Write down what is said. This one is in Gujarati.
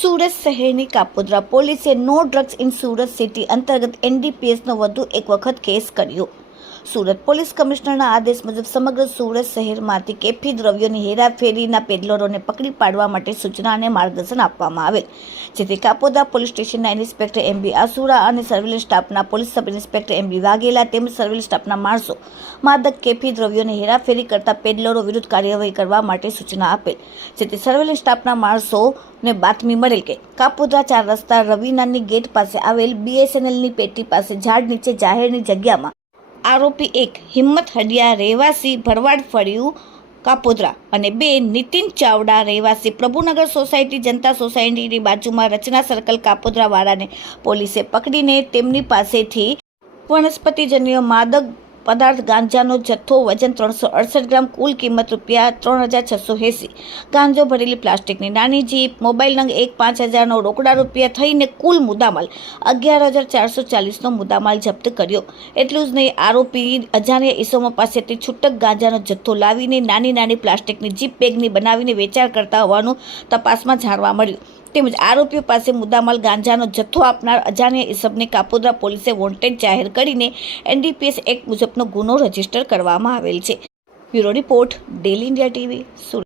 સુરત શહેરની કાપોદ્રા પોલીસે no drugs in Surat city અંતર્ગત NDPSનો વધુ એક વખત કેસ કર્યો। સુરત પોલીસ કમિશનરના આદેશ મુજબ સમગ્ર સુરત શહેરમાંથી કેફી દ્રવ્યોની હેરાફેરીના પેડલરોને પકડી પાડવા માટે સૂચના અને માર્ગદર્શન આપવામાં આવેલ, જેથી કાપોદ્રા પોલીસ સ્ટેશનના ઇન્સ્પેક્ટર MB આસુરા અને સર્વેલન્સ સ્ટાફના police sub inspector MB Vaghela તેમજ સર્વેલન્સ સ્ટાફના માણસો માદક કેફી દ્રવ્યોની હેરાફેરી કરતા પેડલરો વિરુદ્ધ કાર્યવાહી કરવા માટે સૂચના આપેલ, જેથી સર્વેલન્સ સ્ટાફના માણસોને બાતમી મળેલ કે કાપોદ્રા 4 રસ્તા રવિનાની ગેટ પાસે આવેલ BSNLની પેટી પાસે ઝાડ નીચે જાહેરની જગ્યામાં આરોપી 1 હિંમત હડિયા રહેવાસી ભરવાડ ફળિયું કાપોદ્રા અને 2 નીતિન ચાવડા રહેવાસી પ્રભુનગર સોસાયટી જનતા સોસાયટીની બાજુમાં રચના સર્કલ કાપોદ્રા વાળાને પોલીસે પકડીને તેમની પાસેથી વનસ્પતિજન્ય માદક પદાર્થ ગાંજાનો જથ્થો વજન 368 ગ્રામ, કુલ કિંમત ₹3680, ગાંજો ભરેલી પ્લાસ્ટિકની નાની જીપ, મોબાઈલ નંગ 1,05,000નો રોકડા રૂપિયા થઈને કુલ મુદ્દામાલ 11,440નો મુદ્દામાલ જપ્ત કર્યો। એટલું જ નહીં, આરોપી અજાણ્યા ઈસમો પાસેથી છૂટક ગાંજાનો જથ્થો લાવીને નાની પ્લાસ્ટિકની જીપ બેગની બનાવીને વેચાણ કરતા હોવાનું તપાસમાં જાણવા મળ્યું। તેમજ આરોપીઓ પાસે મુદ્દામાલ ગાંજાનો જથ્થો આપનાર અજાણ્યા ઈસમને કાપોદ્રા પોલીસે વોન્ટેડ જાહેર કરીને NDPS એક્ટ મુજબનો ગુનો રજીસ્ટર કરવામાં આવેલ છે। Bureau report, daily India TV, Surat.